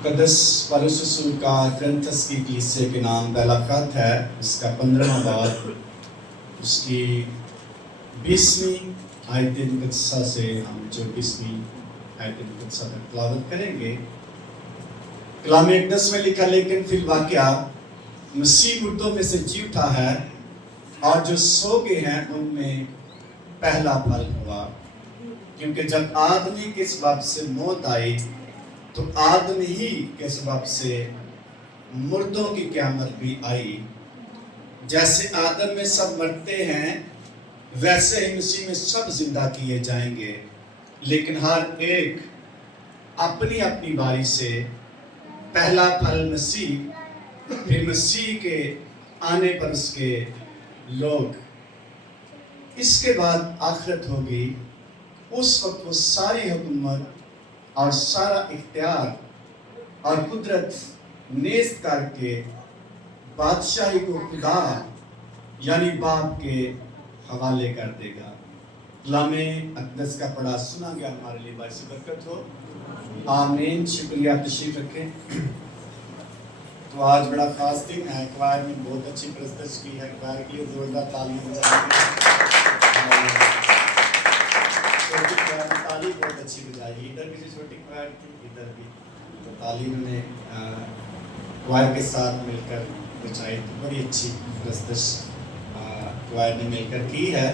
मुक़द्दस पौलुस रसूल का कुरिन्थियों की कलीसिया के नाम पहला खत है, उसका 15वां बाब, उसकी 20वीं आयत मुक़द्दसा से हम 24वीं आयत मुक़द्दसा तक तिलावत करेंगे। कलाम अक़दस में लिखा, लेकिन फिर वाक़या मसीह मुर्दों में से जी उठा है और जो सो गए हैं उनमें पहला फल हुआ, क्योंकि जब आदमी के सबब से मौत आई तो आदमी ही के सबब से मुर्दों की क़यामत भी आई। जैसे आदम में सब मरते हैं वैसे ही मसीह में सब जिंदा किए जाएंगे, लेकिन हर एक अपनी अपनी बारी से। पहला फल मसीह, फिर मसीह के आने पर उसके लोग। इसके बाद आखिरत होगी, उस वक्त वो सारी हुकूमत और सारा इख्तियार और कुदरत नेस्त करके बादशाही को खुदा यानी बाप के हवाले कर देगा। कलाम अक़दस का पढ़ा सुना गया हमारे लिए बाइस बरकत हो। आमीन। शुक्रिया, तशरीफ रखें। तो आज बड़ा खास दिन है। क्वायर ने बहुत अच्छी प्रस्तुति की है। क्वायर के लिए जोरदार तालियां बजाएंगे। छोटी क्वायर ने ताली बहुत अच्छी बजाई। इधर भी जो छोटी क्वायर थी, इधर भी तो ताली ने क्वायर के साथ मिलकर बजाई। तो बड़ी अच्छी प्रस्तुति क्वायर ने मिलकर की है।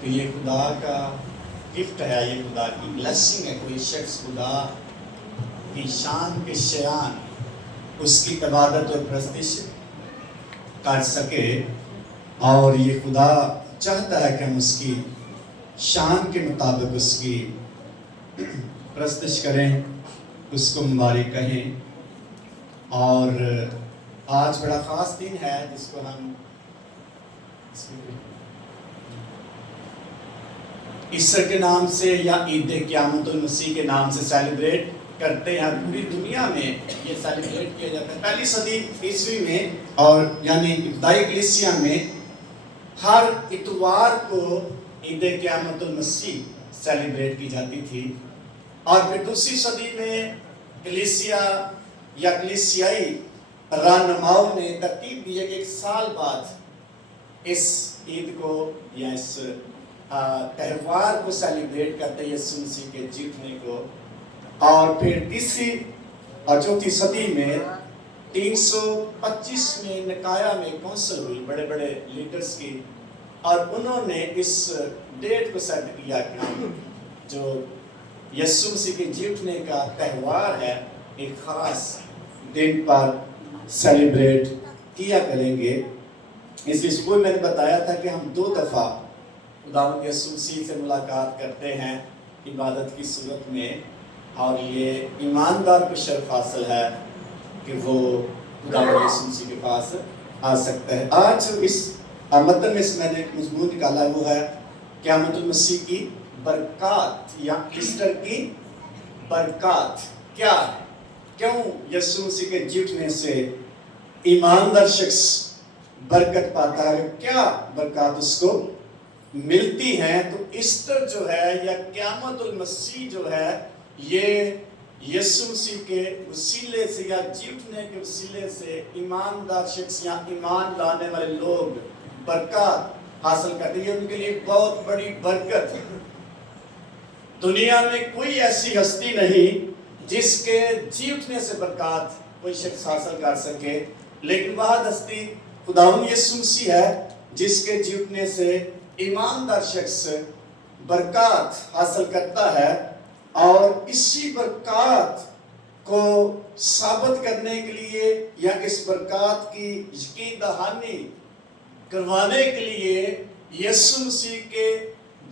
तो ये खुदा का गिफ्ट है, ये खुदा की ब्लेसिंग है। कोई शख्स खुदा की शान के शयान उसकी इबादत और प्रस्तुति कर सके, और ये खुदा चाहता है कि हम उसकी शान के मुताबिक उसकी प्रस्तुति करें, उसको मुबारक कहें। और आज बड़ा ख़ास दिन है जिसको हम ईस्टर के नाम से या ईद क़यामतुल मसीह के नाम से सेलिब्रेट करते हैं। पूरी दुनिया में ये सेलिब्रेट किया जाता है। पहली सदी ईस्वी में, और यानी इब्तदाई कलीसिया में हर इतवार को ईद क़यामतुल मसीह सेलिब्रेट की जाती थी। और फिर दूसरी सदी में कलीसिया या कलीसियाई रहनुमाओं ने तरतीब दी है कि एक साल बाद इस ईद को या इस त्यौहार को सेलिब्रेट करते हैं, यीशु मसीह के जीतने को। और फिर तीसरी और चौथी सदी में 325 में निकाया में काउंसिल हुई बड़े बड़े लीडर्स की, और उन्होंने इस डेट को सेट किया कि जो यीशु मसीह के जीतने का त्यौहार है, एक ख़ास दिन पर सेलिब्रेट किया करेंगे। इस स्कूल मैंने बताया था कि हम 2 दफ़ा खुदावंद यीशु मसीह से मुलाकात करते हैं इबादत की सूरत में, और ये ईमानदार को शर्फ हासिल है कि वो खुदावंद यीशु मसीह के पास आ सकता है। आज इस मतन में से मैंने एक मजमून निकाला है, वो है क़यामतुल मसीह की बरक़ात या ईस्टर की बरक़ात क्या है। क्यों यीशु मसीह के जीतने से ईमानदार शख्स बरकत पाता है, क्या बरक़ात उसको मिलती हैं। तो ईस्टर जो है या क़यामतुल मसीह जो है, ये यीशु मसीह के वसीले से या जीतने के वसीले से ईमानदार शख्स या ईमान लाने वाले लोग बरकत हासिल करते हैं। उनके लिए बहुत बड़ी बरकत है। दुनिया में कोई ऐसी हस्ती नहीं जिसके जीतने से बरकत कोई शख्स हासिल कर सके, लेकिन वह हस्ती खुदावंद यीशु मसीह है जिसके जीतने से ईमानदार शख्स बरकत हासिल करता है। और इसी बरकत को साबित करने के लिए या इस बरकत की यकीन दहानी करवाने के लिए यीशु मसीह के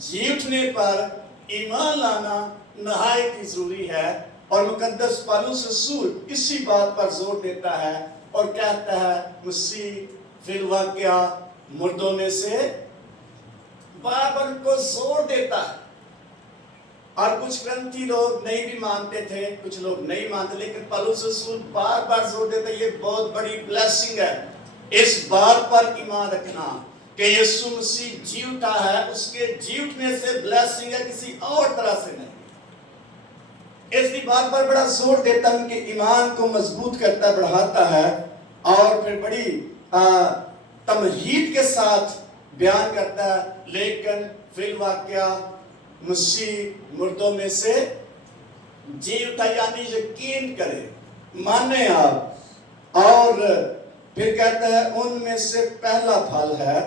जीतने पर ईमान लाना नहायत ही ज़रूरी है। और मुक़द्दस पौलुस रसूल इसी बात पर जोर देता है और कहता है, मसीह फिर वाक़या मुर्दों में से बार को जोर देता है। और कुछ ग्रंथी लोग नहीं भी मानते थे, कुछ लोग नहीं मानते, लेकिन पौलुस रसूल बार जोर देता है। ये बहुत बड़ी ब्लेसिंग है इस बात पर ईमान रखना कि यीशु मसीह जी उठा है। उसके जी उठने से ब्लेसिंग है, किसी और तरह से नहीं। اس لیے بار بار بڑا زور دیتا ہوں کہ ایمان کو مضبوط کرتا بڑھاتا ہے، اور پھر بڑی تمہید کے ساتھ بیان کرتا ہے، لیکن فی الواقعہ مسیح مردوں میں سے جی اٹھا، یعنی یقین کرے، مانے آپ، اور پھر کہتا ہے ان میں سے پہلا پھل ہے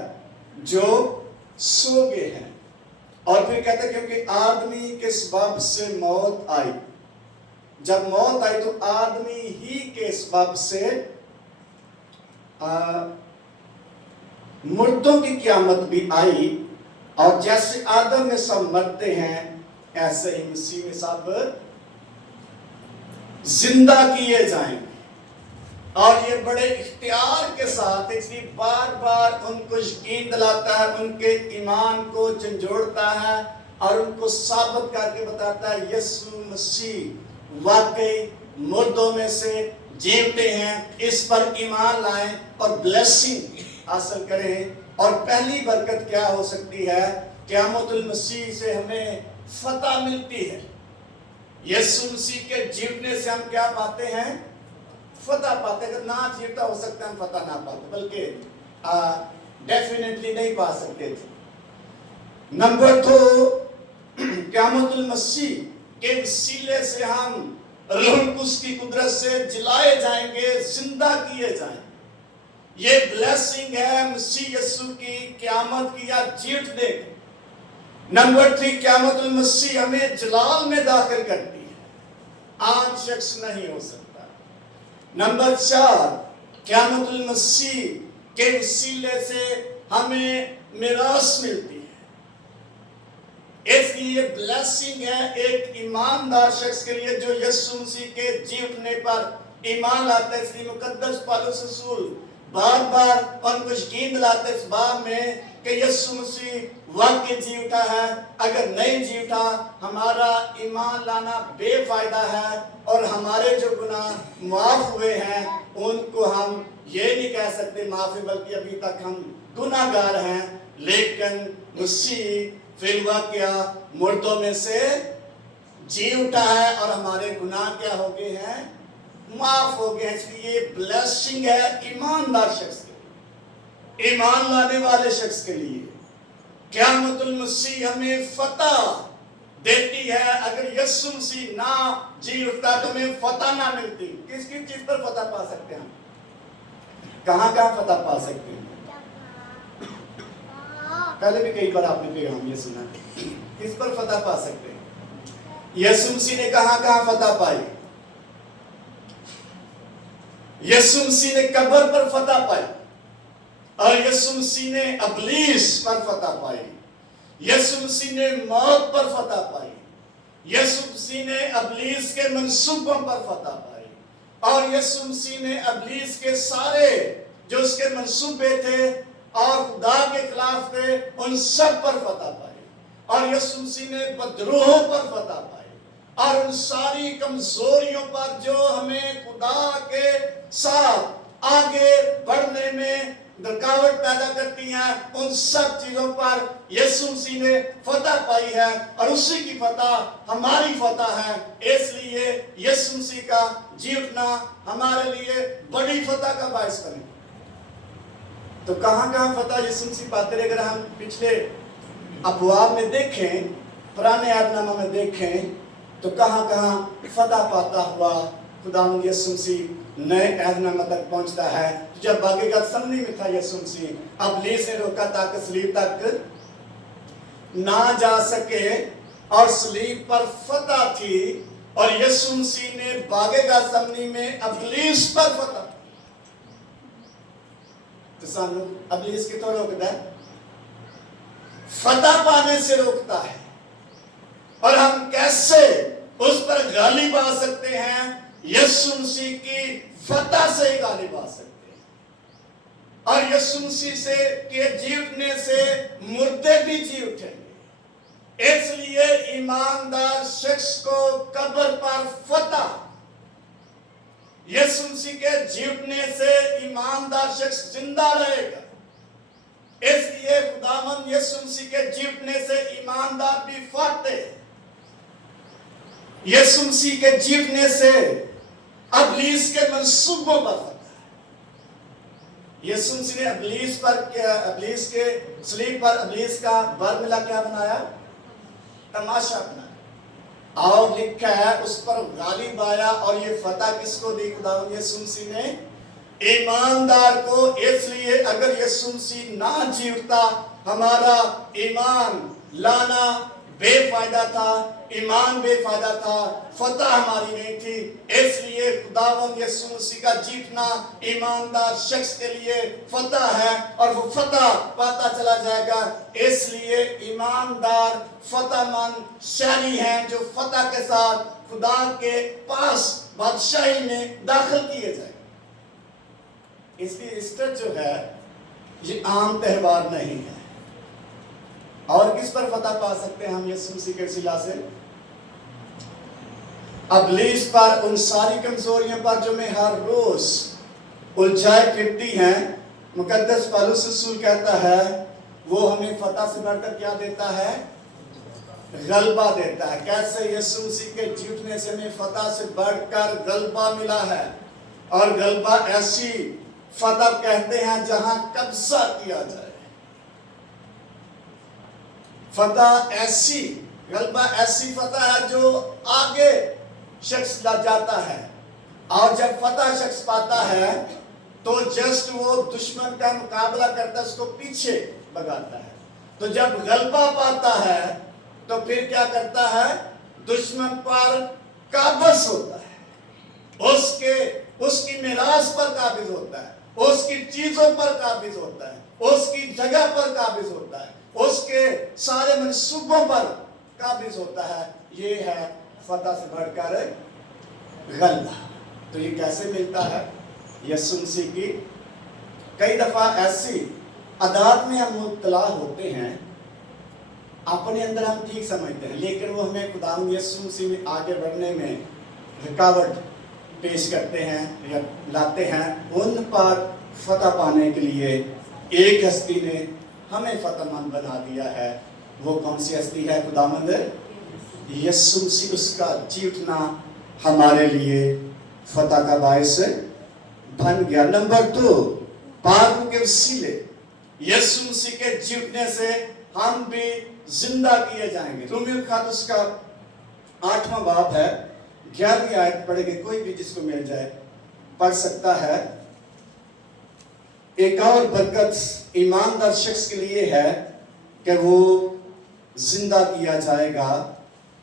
جو سو گئے ہیں، اور پھر کہتا ہے کیونکہ آدمی کے سبب سے موت آئی، جب موت آئی تو آدمی ہی کے سبب سے مردوں کی قیامت بھی آئی، اور جیسے آدم میں سب مرتے ہیں ایسے ہی مسیح میں سب زندہ کیے جائیں، اور یہ بڑے اختیار کے ساتھ، اس لیے بار بار ان کو یقین دلاتا ہے، ان کے ایمان کو جھنجھوڑتا ہے، اور ان کو ثابت کر کے بتاتا ہے یسوع مسیح واقعی مردوں میں سے جی اٹھے ہیں، اس پر ایمان لائیں اور بلیسنگ حاصل کریں۔ اور پہلی برکت کیا ہو سکتی ہے؟ قیامت المسیح سے ہمیں فتح ملتی ہے۔ یسوع مسیح کے جیونے سے ہم کیا پاتے ہیں؟ فتح پاتے۔ اگر نہ جیتا ہو سکتا ہم فتح نہ پاتے، بلکہ ڈیفینیٹلی نہیں پا سکتے تھے۔ نمبر 2، قیامت المسیح کے وسیلے سے ہم روح القدس کی قدرت سے جلائے جائیں گے، زندہ کیے جائیں۔ یہ بلیسنگ ہے مسیح یسوع کی قیامت کی یا جی اٹھنے کی۔ نمبر 3، قیامت المسیح ہمیں جلال میں داخل کرتی ہے، عام شخص نہیں ہو سکتا۔ نمبر 4، قیامت المسیح کے وسیلے سے ہمیں میراث ملتی ہے۔ اس لیے یہ بلیسنگ ہے ایک ایماندار شخص کے لیے جو یسوع مسیح کے جی اٹھنے پر ایمان لاتا ہے۔ اس لیے مقدس پالوس رسول بار بار ان کو یقین دلاتے اس باب میں کہ یسوع مسیح واقعی جی اٹھا ہے، اگر نہیں جی اٹھا ہمارا ایمان لانا بے فائدہ ہے، اور ہمارے جو گناہ معاف ہوئے ہیں ان کو ہم یہ نہیں کہہ سکتے معاف ہے، بلکہ ابھی تک ہم گناہ گار ہیں۔ لیکن مسیح فی الواقعہ مردوں میں سے جی اٹھا ہے، اور ہمارے گناہ کیا ہو گئے ہیں؟ معاف ہو گئے ہیں۔ اس لیے یہ بلیسنگ ہے ایماندار شخص کے لیے، ایمان لانے والے شخص کے لیے۔ قیامت المسیح ہمیں فتح دیتی ہے۔ اگر یسوع مسیح نہ جی اٹھتا تو ہمیں فتح نہ ملتی۔ کس کی چیز پر فتح پا سکتے ہیں ہم؟ کہاں فتح پا سکتے ہیں؟ پہلے بھی کئی بار آپ نے پیغام یہ سنا، کس پر فتح پا سکتے ہیں؟ یسوع مسیح نے کہاں فتح پائی؟ یسوع مسیح نے قبر پر فتح پائی، اور یسوع مسیح نے ابلیس پر فتح پائی، یسوع مسیح نے موت پر فتح پائی، یسوع مسیح نے ابلیس کے منصوبوں پر فتح پائی، اور یسوع مسیح نے ابلیس کے سارے جو اس کے منصوبے تھے اور خدا کے خلاف تھے ان سب پر فتح پائی، اور یسوع مسیح نے بدروہوں پر فتح پائی، اور ان ساری کمزوریوں پر جو ہمیں خدا کے ساتھ آگے بڑھنے میں رکاوٹ پیدا کرتی ہیں، ان سب چیزوں پر یسوع مسیح نے فتح پائی ہے، اور اسی کی فتح ہماری فتح ہے۔ اس لیے یسوع مسیح کا جی اٹھنا ہمارے لیے بڑی فتح کا باعث بنے۔ تو کہاں فتح یسوع مسیح پاتے رہے؟ اگر ہم پچھلے ابواب میں دیکھیں، پرانے عہد نامہ میں دیکھیں، تو کہاں فتح پاتا ہوا خداوند یسوع مسیح نئے عہد نامہ تک پہنچتا ہے۔ جب باغ گتسمنی میں تھا یسوع مسیح، ابلیس نے روکا تاکہ صلیب تک نہ جا سکے، اور صلیب پر فتح تھی، اور یسوع مسیح نے باغ گتسمنی میں ابلیس پر فتح۔ تو سانو ابلیس کتوں روکتا ہے؟ فتح پانے سے روکتا ہے۔ اور ہم کیسے اس پر غالب آ سکتے ہیں؟ یسوع مسیح کی فتح سے ہی غالب آ سکتے ہیں، اور یسوع مسیح سے کے جی اٹھنے سے مردے بھی جی اٹھیں گے۔ اس لیے ایماندار شخص کو قبر پر فتح، یسوع مسیح کے جی اٹھنے سے ایماندار شخص زندہ رہے گا۔ اس لیے خداوند یسوع مسیح کے جی اٹھنے سے ایماندار بھی فاتح، यीशु मसीह के जीतने से इब्लीस के मंसूबों पर फतह है। यीशु मसीह ने इब्लीस के सलीब पर इब्लीस का बरमिला क्या बनाया? तमाशा बनाया। और लिखा है उस पर गालिब आया, और ये फतह किसको दी? खुदावंद यीशु मसीह ने ईमानदार को। इसलिए अगर यीशु मसीह ना जीवता, हमारा ईमान लाना बेफायदा था, ईमान बेफायदा था, फतह हमारी नहीं थी। इसलिए खुदावंद यीशु मसीह का जीतना ईमानदार शख्स के लिए फतह है, और वो फतह पाता चला जाएगा। इसलिए ईमानदार फतहमंद शहरी हैं जो फतह के साथ खुदा के पास बादशाही में दाखिल किए जाएंगे। इसलिए ईस्टर जो है ये आम त्योहार नहीं है। और किस पर फतह पा सकते हैं हम यीशु मसीह के वसीला से? इब्लीस पर, उन सारी कमजोरियों पर जो में हर रोज उलझाए फिरती हैं। मुकद्दस पौलुस रसूल कहता है वो हमें फतह से बढ़कर क्या देता है? गलबा देता है। कैसे? यीशु मसीह के जीतने से हमें फतह से बढ़कर गलबा मिला है। और गलबा ऐसी फतह कहते हैं जहां कब्जा किया जाए। फतह ऐसी, गलबा ऐसी फतह है जो आगे शख्स ला जाता है, और जब फतह शख्स पाता है तो जस्ट वो दुश्मन का मुकाबला करता है, उसको पीछे भगाता है। तो जब गलबा पाता है तो फिर क्या करता है? दुश्मन पर काबिज होता है, उसकी मिरास पर काबिज होता है, उसकी चीजों पर काबिज होता है, उसकी जगह पर काबिज होता है, उसके सारे मंसूबों पर काबिज होता है। ये है फतह से बढ़कर गलबा। तो ये कैसे मिलता है? यीशु मसीह की कई दफा ऐसी आदत में हम मुब्तला होते हैं, अपने अंदर हम ठीक समझते हैं, लेकिन वो हमें खुदावंद यीशु मसीह में आगे बढ़ने में रुकावट पेश करते हैं या लाते हैं। उन पर फतह पाने के लिए एक हस्ती ने हमें फतहमंद बना दिया है। वो कौन सी हस्ती है? खुदावंद यीशु मसीह। उसका जीतना हमारे लिए फतह का बायस बन गया। नंबर 2, पाक के वसीले यीशु मसीह के जीतने से हम भी जिंदा किए जाएंगे। रोमियो का खत उसका 8वां बाब है, 11वीं आयत पढ़ेंगे। कोई भी जिसको मिल जाए पढ़ सकता है। एक और बरकत ईमानदार शख्स के लिए है कि वो जिंदा किया जाएगा,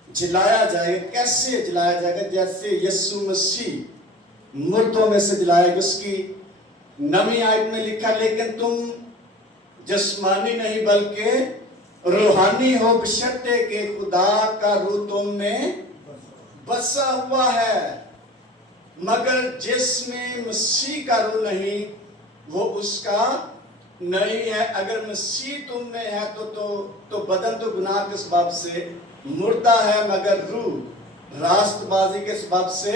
जिलाया जाएगा। कैसे जिलाया जाएगा? जैसे यीशु मसीह मुर्दों में से जिलाएगा। उसकी 9वीं आयत में लिखा, लेकिन तुम जिस्मानी नहीं बल्कि रूहानी हो, बशर्ते के खुदा का रूह तुम में बसा हुआ है। मगर जिसमें मसीह का रूह नहीं वो उसका नहीं है। अगर मसीह तुम में है तो बदन तो गुनाह के सबब से मुर्दा है, मगर रूह रास्तबाजी के सबब से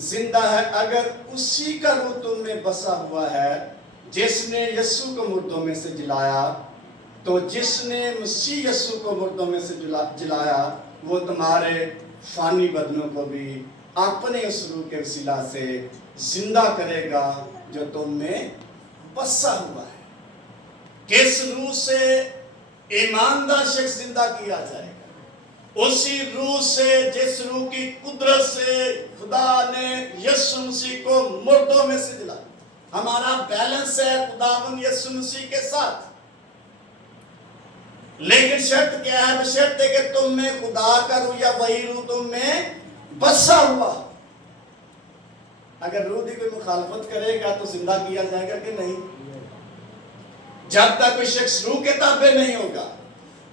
जिंदा है। अगर उसी का रूह तुम में बसा हुआ है जिसने यीशु को मुर्दों में से जिलाया, तो जिसने मसीह यीशु को मुर्दों में से जिलाया वो तुम्हारे फानी बदनों को भी अपने उस रूह के वसीला से जिंदा करेगा जो तुम में बसा हुआ है। किस रूह से ईमानदार शख्स जिंदा किया जाएगा? उसी रूह से जिस रूह की कुदरत से खुदा ने यीशु मसीह को मुर्दों में से जिलाया। हमारा बैलेंस है खुदावंद यीशु मसीह के साथ, लेकिन शर्त क्या है? बशर्ते कि तुम में खुदा का रूह या वही रूह तुम में बसा हुआ। अगर रूह की कोई मुखालफत करेगा तो जिंदा किया जाएगा कि नहीं? जब तक कोई शख्स रूह के ताबे नहीं होगा,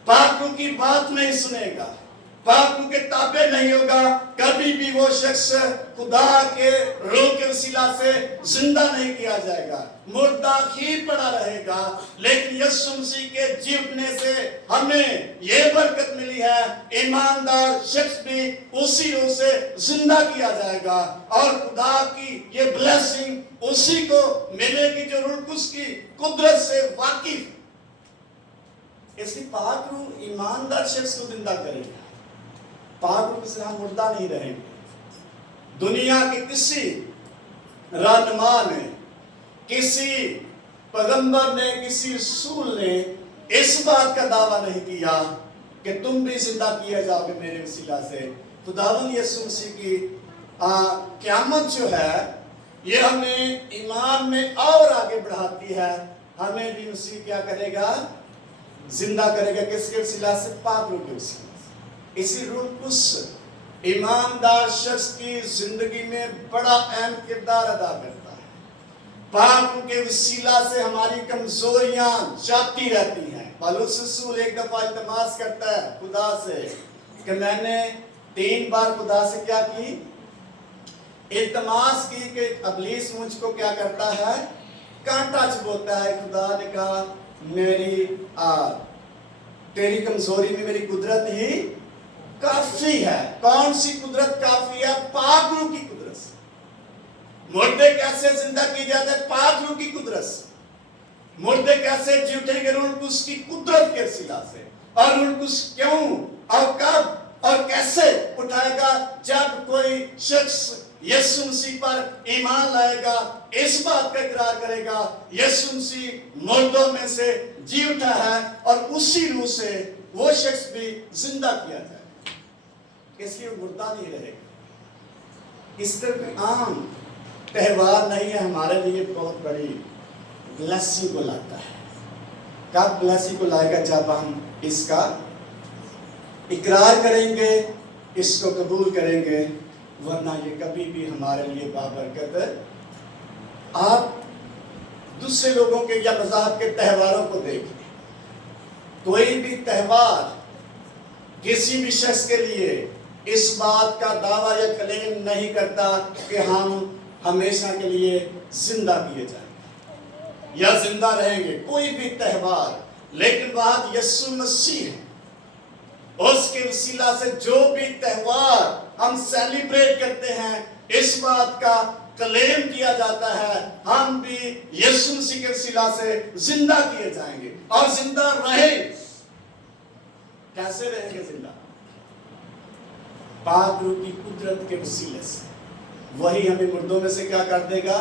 पाक रूह की बात नहीं सुनेगा, पाक रूह के ताबे नहीं होगा, कभी भी वो शख्स खुदा के रूह के वसीला से जिंदा नहीं किया जाएगा, मुर्दा ही पड़ा रहेगा। लेकिन यीशु मसीह के जीवने से हमें ये बरकत मिली है, ईमानदार शख्स भी उसी रूह से जिंदा किया जाएगा और खुदा की ये ब्लेसिंग उसी को मिलेगी जो रूह कुद्स की कुदरत से वाकिफ। इसलिए पाक रूह ईमानदार शख्स को जिंदा करेगा। पाक रूह से हम मुर्दा नहीं रहेंगे। दुनिया के किसी रहनुमा ने, किसी पैगंबर ने, किसी रसूल ने इस बात का दावा नहीं किया कि तुम भी जिंदा किए जाओगे मेरे वसीला से। खुदावंद यीशु मसीह की क़यामत जो है ये हमें ईमान में और आगे बढ़ाती है। हमें भी मसीह क्या करेगा? जिंदा करेगा। किसके वसीला से? पाक रूह के वसीला से। इसी रूह उस ईमानदार शख्स की जिंदगी में बड़ा अहम किरदार अदा करता है। पाक रूह के वसीला से हमारी कमजोरियां जाती रहती हैं। पौलुस रसूल एक दफा इल्तिमास करता है खुदा से कि मैंने 3 बार खुदा से क्या की? इल्तिमास की कि इब्लीस मुझको क्या करता है? कांटा चुभोता है। खुदा ने कहा तेरी कमजोरी में मेरी कुदरत ही काफी है। कौन सी कुदरत काफी है? पाक रूह की कुदरत से। मुर्दे कैसे जिंदा किए जाते हैं? पाक रूह की कुदरत से। मुर्दे कैसे जी उठेंगे? रूह की कुदरत के वसीला से। और रूह क्यों और कब और कैसे उठाएगा? जब कोई शख्स यीशु मसीह पर ईमान लाएगा, इस बात का इकरार करेगा यीशु मसीह मुर्दों में से जी उठा है, और उसी रूह से वो शख्स भी जिंदा किया जाए। इसलिए मुर्दा नहीं रहेगा। इस तरह आम त्योहार नहीं है, हमारे लिए बहुत बड़ी ब्लेसिंग को लाता है। कब ब्लेसिंग को लाएगा? जब हम इसका इकरार करेंगे, इसको कबूल करेंगे, वरना ये कभी भी हमारे लिए बाबरकत। आप दूसरे लोगों के या मज़हब के त्योहारों को देखिए। कोई भी त्योहार किसी भी शख्स के लिए इस बात का दावा या क्लेम नहीं करता कि हम हमेशा के लिए जिंदा किए जाएंगे या जिंदा रहेंगे। कोई भी त्योहार, लेकिन बात यीशु मसीह है। उसके वसीला से जो भी त्योहार हम सेलिब्रेट करते हैं, इस बात का क्लेम किया जाता है हम भी यीशु मसीह के वसीला से जिंदा किए जाएंगे और जिंदा रहेंगे। कैसे रहेंगे जिंदा? पाक रूह की कुदरत के वसीले से। वही हमें मुर्दों में से क्या कर देगा?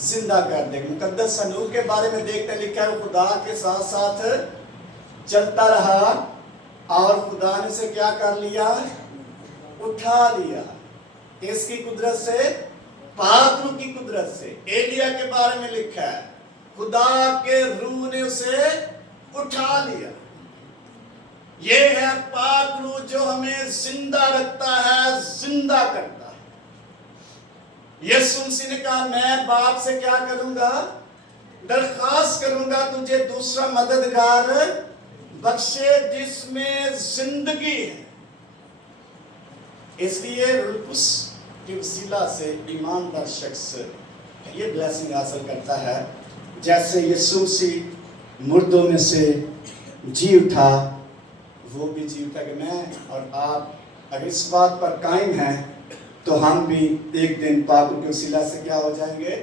जिंदा कर देगा। मुकद्दस हनूक के बारे में देखते लिखा है, खुदा के साथ साथ चलता रहा और खुदा ने उसे क्या कर लिया? उठा लिया। इसकी कुदरत से, पाक रूह की कुदरत से। एलिया के बारे में लिखा है, खुदा के रूह ने उसे उठा लिया। ये है पाक रूह जो हमें जिंदा रखता है, जिंदा करता है। यीशु मसीह ने कहा मैं बाप से क्या करूंगा? दरख्वास्त करूंगा तुझे दूसरा मददगार बख्शे जिसमें जिंदगी है। इसलिए रूह के वसीला से ईमानदार शख्स ये ब्लेसिंग हासिल करता है। जैसे यीशु मसीह मुर्दों में से जी उठा, वो भी जी उठा कि मैं और आप अगर इस बात पर कायम हैं तो हम भी एक दिन पाक रूह के वसीला से क्या हो जाएंगे?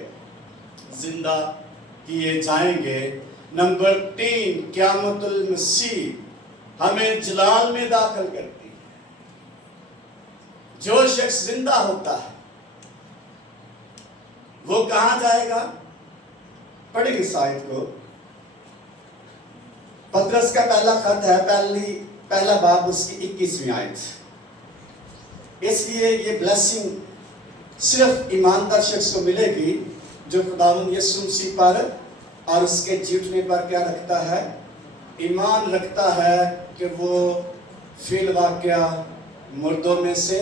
जिंदा किए जाएंगे। नंबर 3, क़यामतुल मसीह हमें जलाल में दाखिल करती है। जो शख्स जिंदा होता है वो कहां जाएगा? पढ़ेंगे साइड को। पतरस का पहला खत है, पहला बाब, उसकी 21वीं आयत। इसलिए ये ब्लेसिंग सिर्फ ईमानदार शख्स को मिलेगी जो खुदावंद यीशु मसीह पर और उसके जी उठने पर क्या रखता है? ईमान रखता है कि वो फिल वाक़या मुर्दों में से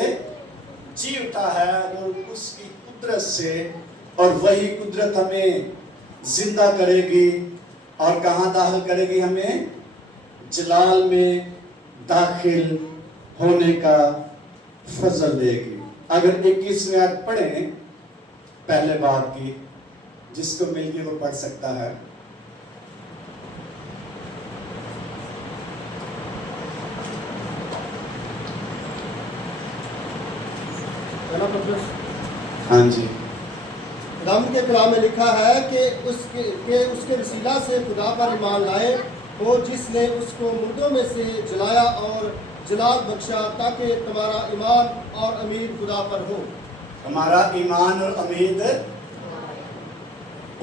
जी उठा है और उसकी कुदरत से, और वही कुदरत हमें जिंदा करेगी और कहाँ दाखिल करेगी? हमें जलाल में दाखिल होने का फजल देगी। अगर 21वीं आयत पढ़ें पहले बाब की, जिसको मिल के वो पढ़ सकता है। हाँ जी। खुदावंद के कलाम में लिखा है कि उसके वसीला से खुदा पर ईमान लाए हो जिसने उसको मुर्दों में से जलाया और जलाल बख्शा ताकि तुम्हारा ईमान और उम्मीद खुदा पर हो। हमारा ईमान और उम्मीद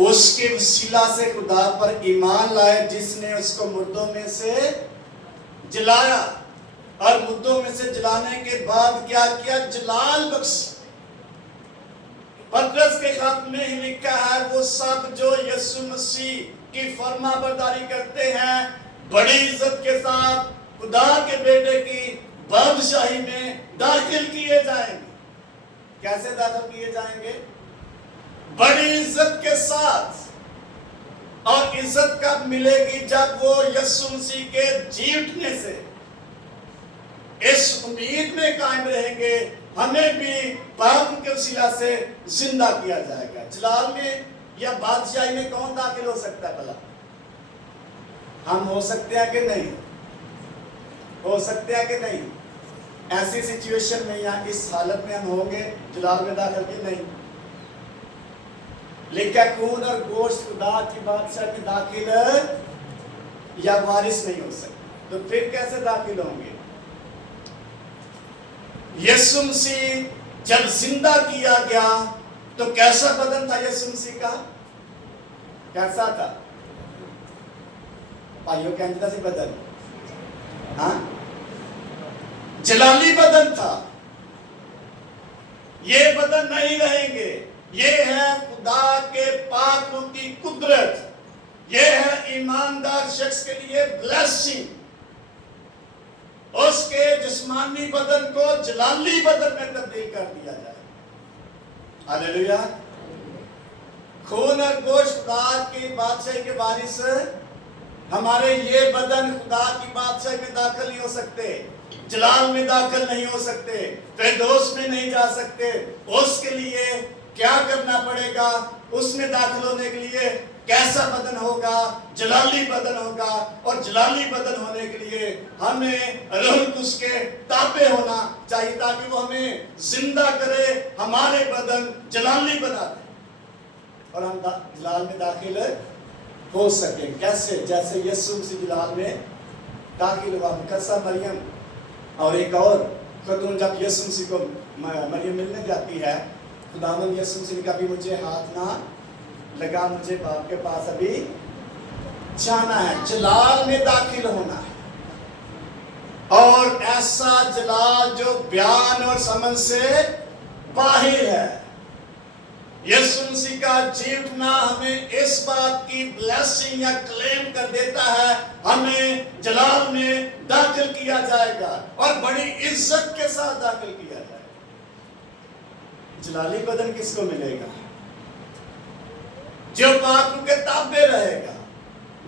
उसके वसीला से खुदा पर ईमान लाए, जिसने उसको मुर्दों में से जलाया, और मुर्दों में से जलाने के बाद क्या किया? जलाल बख्शा। पतरस के खत में ही लिखा है, वो सब जो यीशु मसीह की फरमाबरदारी करते हैं बड़ी इज्जत के साथ खुदा के बेटे की बादशाही में दाखिल किए जाएंगे। कैसे दाखिल किए जाएंगे? बड़ी इज्जत के साथ। और इज्जत कब मिलेगी? जब वो यीशु मसीह के जी उठने से इस उम्मीद में कायम रहेंगे, हमें भी पाप के वसीला से जिंदा किया जाएगा। जलाल में या बादशाही में कौन दाखिल हो सकता है भला? हम हो सकते हैं कि नहीं? हो सकते हैं कि नहीं? ऐसी सिचुएशन में या इस हालत में हम होंगे जलाल में दाखिल की नहीं। लेकिन खून और गोश्त खुदा की बादशाह में दाखिल या वारिस नहीं हो सकते, तो फिर कैसे दाखिल होंगे? यीशु मसीह जब जिंदा किया गया तो कैसा बदन था यीशु मसीह का? कैसा था भाइयों? कैसा सी बदन? हाँ, जलाली बदन था। ये बदन नहीं रहेंगे। ये है खुदा के पाक की कुदरत। ये है ईमानदार शख्स के लिए ब्लेसिंग। उसके जिस्मानी बदन को जलाली बदन में तब्दील कर दिया जाए। हालेलुया। खून और गोश्त खुदा की बादशाही के वारिस, हमारे ये बदन खुदा की बादशाही में दाखिल नहीं हो सकते, जलाल में दाखिल नहीं हो सकते, फिरदौस में नहीं जा सकते। उसके लिए क्या करना पड़ेगा? उसमें दाखिल होने के लिए कैसा बदन होगा? जलाली बदन होगा। और जलाली बदन होने के लिए हमें रूह कुद्स के ताबे होना चाहिए, ताकि वो हमें जिंदा करे, हमारे बदन जलाली बना दे और हम जलाल में दाखिल हो सके। कैसे? जैसे यीशु मसीह जलाल में दाखिल हुआ। मुकद्दसा मरियम और एक और खतून जब यीशु मसीह को मरियम मिलने जाती है, खुदावंद यीशु मसीह ने कहा, अभी मुझे हाथ ना लगा, मुझे बाप के पास अभी जाना है। जलाल में दाखिल होना है, और ऐसा जलाल जो बयान और समझ से बाहर है। यीशु मसीह का जी उठना हमें इस बात की ब्लेसिंग या क्लेम कर देता है, हमें जलाल में दाखिल किया जाएगा और बड़ी इज्जत के साथ दाखिल किया जाएगा। जलाली बदन किसको मिलेगा? जो पाक के ताबे रहेगा।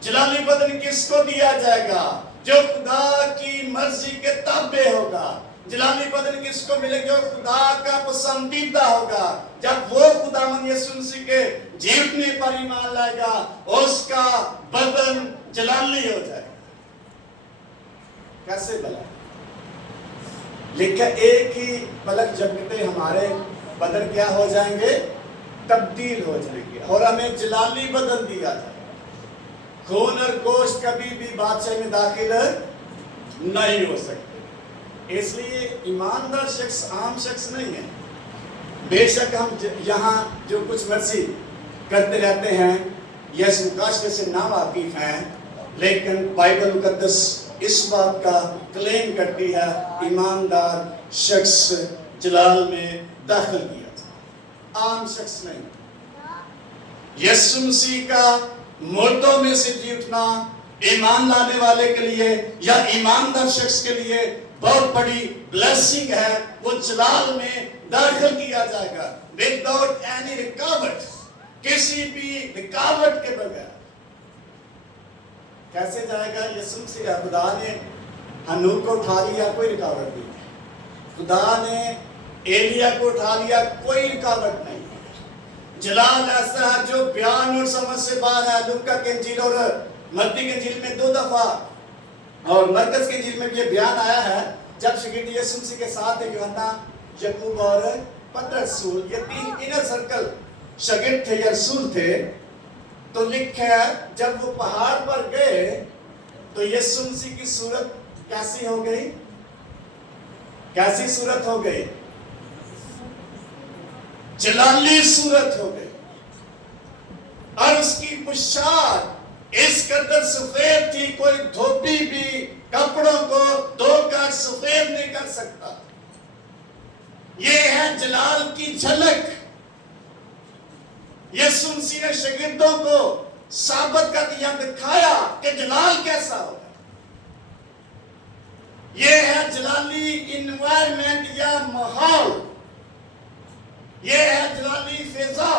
जलाली बदन किसको दिया जाएगा? जो खुदा की मर्जी के ताबे होगा। जलाली बदन किसको मिलेगा? जो खुदा का पसंदीदा होगा। जब वो खुदावंद यीशु मसीह के जी उठने पर ईमान लाएगा, उसका बदन जलाली हो जाएगा। कैसे भला? लिखा, एक ही पलक झपकते हमारे बदन क्या हो जाएंगे? तब्दील हो जाएंगे, और हमें जलाली बदन दिया जाएगा। खून और गोश्त कभी भी बादशाही में दाखिल नहीं हो सकते। इसलिए ईमानदार शख्स आम शख्स नहीं है। बेशक हम यहाँ जो कुछ मर्जी करते रहते हैं, यस मुकाशफे से ना वाकिफ हैं, लेकिन बाइबल मुकद्दस इस बात का क्लेम करती है, ईमानदार शख्स जलाल में दाखिल किया, आम शख्स नहीं। यीशु मसीह का मुर्दों में से जी उठना ईमान लाने वाले के लिए या ईमानदार शख्स के लिए बहुत बड़ी ब्लेसिंग है। वो जलाल में दाखिल किया जाएगा विदाउट एनी रुकावट, किसी भी रुकावट के बगैर। कैसे जाएगा? यीशु मसीह, खुदा ने हनूक को उठा लिया, कोई रुकावट नहीं। खुदा ने एलिया को उठा लिया, कोई रुकावट नहीं। जलाल ऐसा है जो बयान और समझ से बाहर है। लूका के इंजील और मत्ती के इंजील में 2 दफा और मरकस के इंजील में भी ये बयान आया है, जब शागिर्द यीशु मसीह के साथ यूहन्ना, याकूब और पतरस, ये 3 इनर सर्कल शागिर्द थे या रसूल थे। तो लिखा है जब वो पहाड़ पर गए तो यीशु मसीह की सूरत कैसी हो गई? कैसी सूरत हो गई? जलाली सूरत हो गई। और उसकी पोशाक इस कदर सफेद थी, कोई धोबी भी कपड़ों को धोकर सफेद नहीं कर सकता। ये है जलाल की झलक। यीशु मसीह ने शागिर्दों को साबित कर दिया, दिखाया कि जलाल कैसा होगा। ये है जलाली इन्वायरमेंट या माहौल, ये है जलाली फिजा।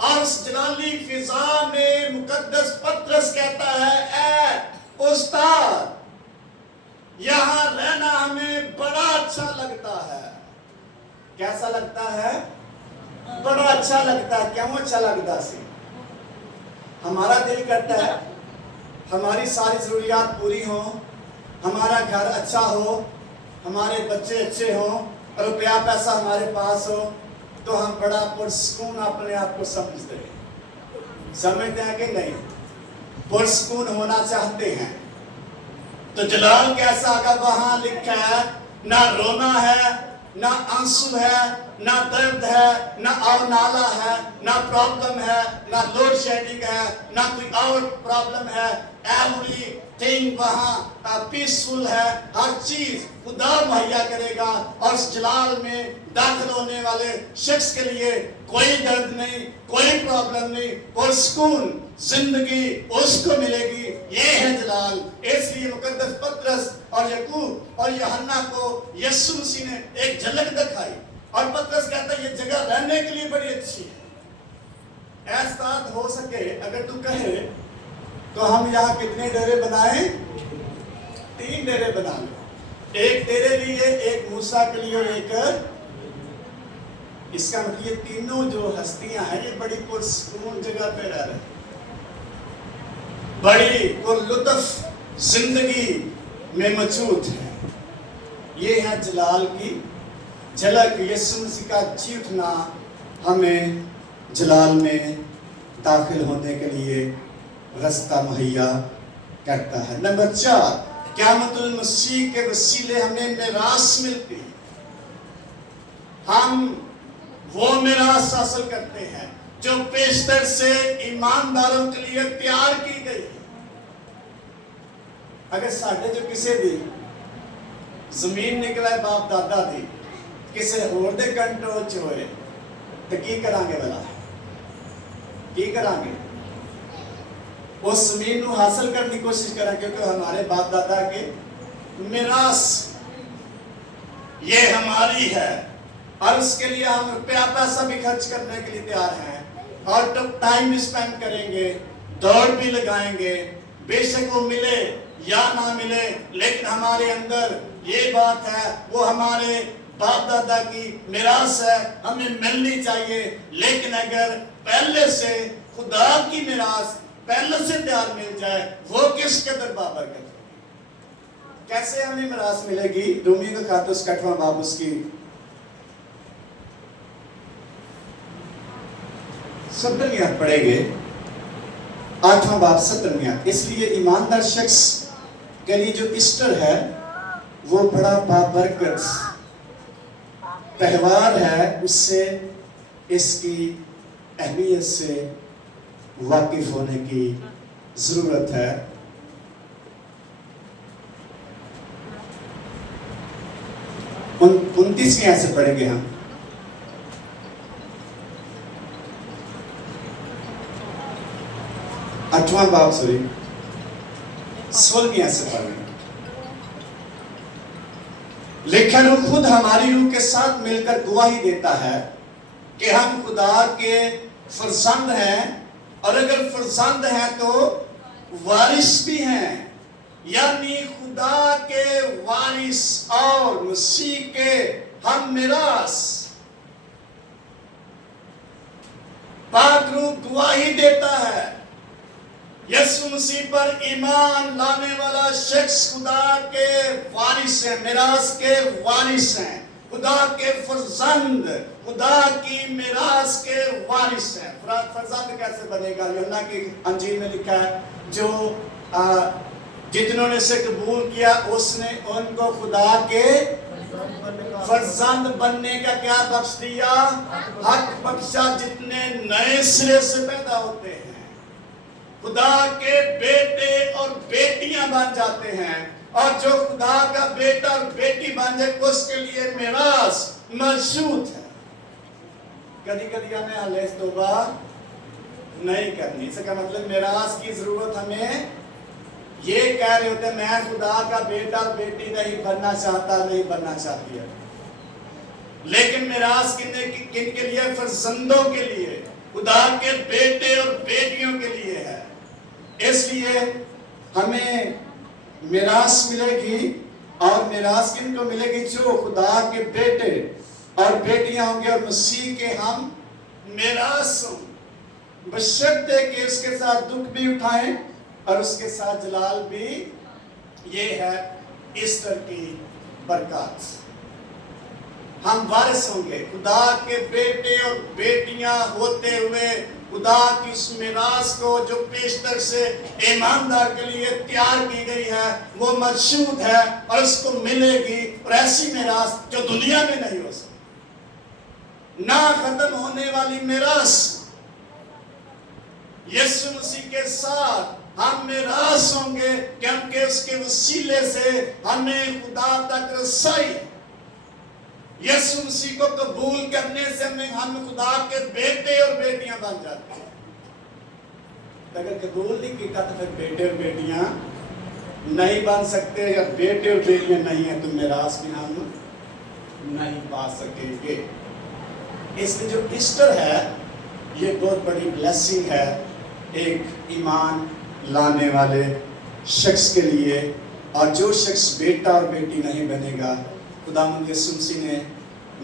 और उस जलाली फिजा में मुकद्दस पतरस कहता है, ऐ उस्ताद, यहां रहना हमें बड़ा अच्छा लगता है। कैसा लगता है? बड़ा अच्छा लगता है। क्यों अच्छा लगता है? हमारा दिल करता है हमारी सारी जरूरियात पूरी हो, हमारा घर अच्छा हो, हमारे बच्चे अच्छे हो, रुपया पैसा हमारे पास हो, तो हम बड़ा पुरस्कून अपने आप को समझते हैं। समझते हैं कि नहीं? पुरस्कून होना चाहते हैं। तो जलाल कैसा होगा? वहां लिखा है, ना रोना है, ना आंसू है, ना दर्द है, ना अवनाला है, ना प्रॉब्लम है, ना लोड शेडिंग है, ना कोई और प्रॉब्लम है। एवरीथिंग वहां पीसफुल है। हर चीज खुदा मुहैया करेगा। और उस जलाल में दाखिल होने वाले शख्स के लिए कोई दर्द नहीं, कोई प्रॉब्लम नहीं, पुरस्कून जिंदगी उसको मिलेगी। ये है जलाल। इसलिए मुकद्दस पतरस और याकूब और यूहन्ना को यीशु मसीह ने एक झलक दिखाई। और पतरस कहता है ये जगह रहने के लिए बड़ी अच्छी है। ऐसा हो सके अगर तू कहे तो हम यहाँ कितने डेरे बनाए? 3 डेरे बना लो, एक तेरे लिए, एक मूसा के लिए और एक। इसका मतलब ये तीनों जो हस्तियां हैं ये बड़ी पुरस्कून जगह पे रह रहे हैं, बड़ी पुरलुत्फ जिंदगी में मौजूद है। ये है जलाल की झलक। यीशु मसीह का जी उठना हमें जलाल में दाखिल होने के लिए रास्ता मुहैया करता है। नंबर 4, क़यामतुल मसीह के वसीले हमें मिरास मिलती है। हम वो मिरास हासिल करते हैं जो पेशतर से ईमानदारों के लिए तैयार की गई है। अगर साढ़े जो किसी दी जमीन निकला बाप दादा दी किसी होर दे कंट्रोल च होए तो की करांगे? भला की करांगे? उस जमीन को हासिल करने की कोशिश करें, क्योंकि हमारे बाप दादा के मिरास ये हमारी है। और उसके लिए हम रुपया पैसा भी खर्च करने के लिए तैयार हैं और तो टाइम भी स्पेंड करेंगे, दौड़ भी लगाएंगे। बेशक वो मिले या ना मिले, लेकिन हमारे अंदर ये बात है वो हमारे बाप दादा की मिरास है, हमें मिलनी चाहिए। लेकिन अगर पहले से खुदा की मिरास पहले से तैयार मिल जाए, वो किस कदर बाबर कर। कैसे हमें मिरास मिलेगी? रोमियो का खाते उसका 8वां बाब उसकी 70वीं आयत पढ़ेंगे। 8वां बाब 70वीं आयत। इसलिए ईमानदार शख्स के लिए जो ईस्टर है वो बड़ा बाबरकत त्योहार है। उससे इसकी अहमियत से वाकिफ होने की जरूरत है। 29वीं आयत से पढ़ेंगे हम। आठवां बाब 16वीं आयत से पढ़ेंगे। लेकिन वो खुद हमारी रूह के साथ मिलकर गवाही देता है कि हम खुदा के फरजंद हैं, और अगर फरजंद हैं तो वारिस भी हैं, यानी खुदा के वारिस और मसीह के हम मिरास। पाक रूह गवाही देता है यीशु मसीह पर ईमान लाने वाला शख्स खुदा के वारिस है, मिरास के वारिस हैं, खुदा के फरजंद, खुदा की मिरास के वारिस हैं। फरजंद कैसे बनेगा? यूहन्ना की अंजील में लिखा है, जो जितनों ने से कबूल किया उसने उनको खुदा के फर्जंद बनने का क्या बख्श दिया? हक बख्शा, जितने नए सिरे से पैदा होते हैं खुदा के बेटे और बेटियां बन जाते हैं, और जो खुदा का बेटा और बेटी बन जाए उसके लिए मिरास मौजूद है। कभी कभी हमें हलेस तौबा नहीं करनी। इसका मतलब मिरास की जरूरत हमें ये कह रहे होते हैं मैं खुदा का बेटा और बेटी नहीं बनना चाहता, नहीं बनना चाहती है। लेकिन मिरास किन के लिए? फर्जंदों के लिए, खुदा के बेटे और बेटियों के लिए है। इसलिए हमें मिरास मिलेगी, और मिरास किन को मिलेगी? जो खुदा के बेटे और बेटियां होंगे और मसीह के हम मिरास हों, बशर्ते कि उसके साथ दुख भी उठाएं और उसके साथ जलाल भी। ये है ईस्टर की बरकत। हम वारिस होंगे खुदा के बेटे और बेटियां होते हुए खुदा की उस मिरास को जो पेशतर से ईमानदार के लिए तैयार की गई है वो मौजूद है और उसको मिलेगी। और ऐसी मिरास जो दुनिया में नहीं हो सकती, ना खत्म होने वाली मिरास। यीशु मसीह के साथ हम मिरास होंगे क्योंकि उसके वसीले से हमें खुदा तक रसाई। यीशु मसीह को कबूल करने से हम खुदा के बेटे और बेटियां बन जाते हैं। अगर कबूल नहीं किया तो फिर बेटे और बेटियां नहीं बन सकते, या बेटे और बेटियां नहीं है तो मिरास भी हम नहीं पा सकेंगे। इसलिए जो ईस्टर है ये बहुत बड़ी ब्लेसिंग है एक ईमान लाने वाले शख्स के लिए। और जो शख्स बेटा और बेटी नहीं बनेगा, खुदावंद यीशु मसीह ने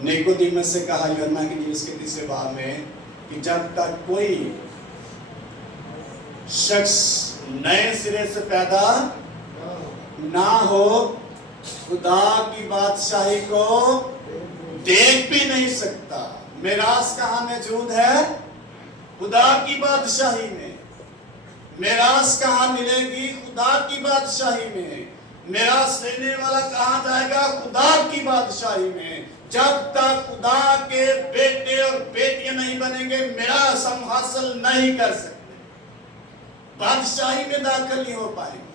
निकोदेमुस से कहा यूहन्ना की इंजील के 30वें बाब में कि जब तक कोई शख्स नए सिरे से पैदा ना हो खुदा की बादशाही को देख भी नहीं सकता। मिरास कहाँ मौजूद है? खुदा की बादशाही में। मिरास कहाँ मिलेगी? खुदा की बादशाही में। मिरास लेने वाला कहाँ जाएगा? खुदा की बादशाही में। जब तक खुदा के बेटे और बेटियां नहीं बनेंगे मिरास हम हासिल नहीं कर सकते, बादशाही में दाखिल नहीं हो पाएंगे।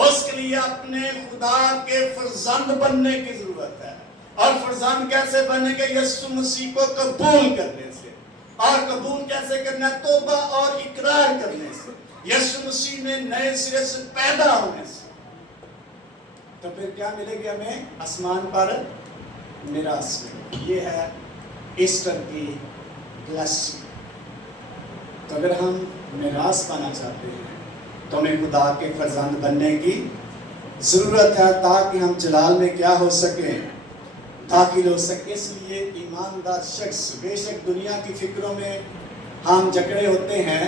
उसके लिए अपने खुदा के फर्जंद बनने की जरूरत है। और फर्जंद कैसे बनेंगे? यीशु मसीह को कबूल करने से। और कबूल कैसे करना? तौबा और इकरार करने से, यीशु मसीह ने नए सिरे से पैदा होने से। तो फिर क्या मिलेगी हमें? आसमान पर मिरास मिलेगी। ये है ईस्टर की ब्लेसिंग। तो अगर हम मिरास पाना चाहते हैं तो हमें खुदा के फर्जंद बनने की जरूरत है, ताकि हम जलाल में क्या हो सके? दाखिल हो सके। इसलिए ईमानदार शख्स, बेशक दुनिया की फिक्रों में हम जकड़े होते हैं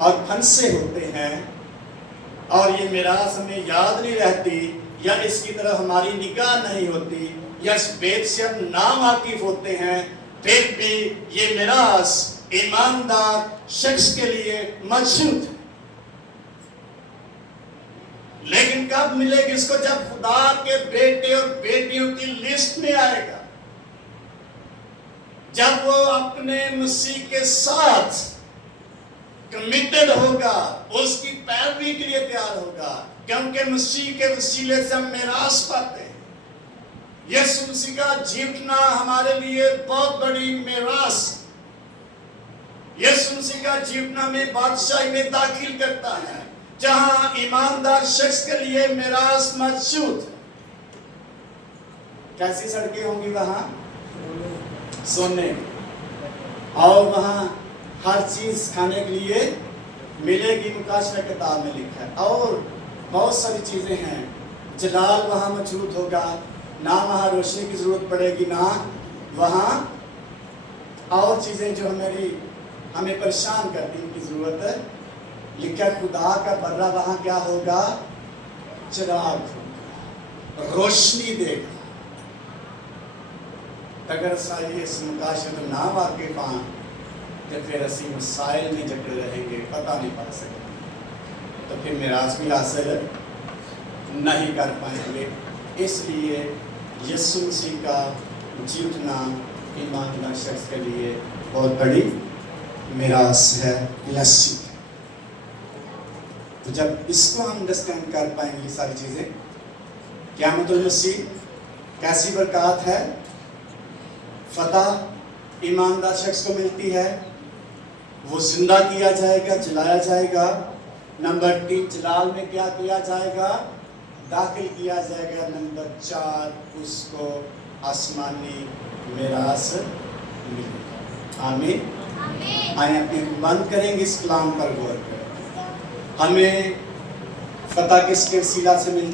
और फंसे होते हैं, और ये मिरास हमें याद नहीं रहती, या इसकी तरफ हमारी निगाह नहीं होती, या इस भेद से हम नावाकिफ होते हैं, फिर भी ये मिरास ईमानदार शख्स के लिए मौजूद है। लेकिन कब मिलेगी इसको? जब खुदा के बेटे और बेटियों की लिस्ट में आएगा, जब वो अपने मसीह के साथ कमिटेड होगा, उसकी पैरवी के लिए तैयार होगा, क्योंकि मसीह के वसीले से हम मिरास पाते हैं। यीशु मसीह का जीतना हमारे लिए बहुत बड़ी मिरास। यीशु मसीह का जीतना में बादशाही में दाखिल करता है, जहां ईमानदार शख्स के लिए मिरास मौजूद है। कैसी सड़कें होंगी? वहां सोने, और वहां हर चीज खाने के लिए मिलेगी। मुकाशवा किताब में लिखा है। और बहुत सारी चीजें हैं। जलाल वहां मौजूद होगा, ना वहां रोशनी की जरूरत पड़ेगी, ना वहां और चीजें जो हमें परेशान करती की जरूरत है। लिखा खुदा का बर्रा वहां क्या होगा? चिराग होगा, रोशनी देगा। अगर सारी इस मुकाशवा तो ना वाकिफ हां तो फिर असी मसाइल में जकड़े रहेंगे, पता नहीं पा सकते, तो फिर मिरास भी हासिल नहीं कर पाएंगे। इसलिए यीशु मसीह का जी उठना ईमानदार शख्स के लिए बहुत बड़ी मिरास है, लस्सी। तो जब इसको हम अंडरस्टैंड कर पाएंगे, ये सारी चीज़ें, क़यामतुल मसीह कैसी बरकत है, फतह ईमानदार शख्स को मिलती है, वो जिंदा किया जाएगा, जलाया जाएगा। नंबर 3, जलाल में क्या किया जाएगा, दाखिल किया जाएगा। नंबर 4, उसको आसमानी मिरास मिलेगा। आमीन। आइए अपने बंद करेंगे, इस कलाम पर गौर करें। हमें फतह किसके वसीला से मिलती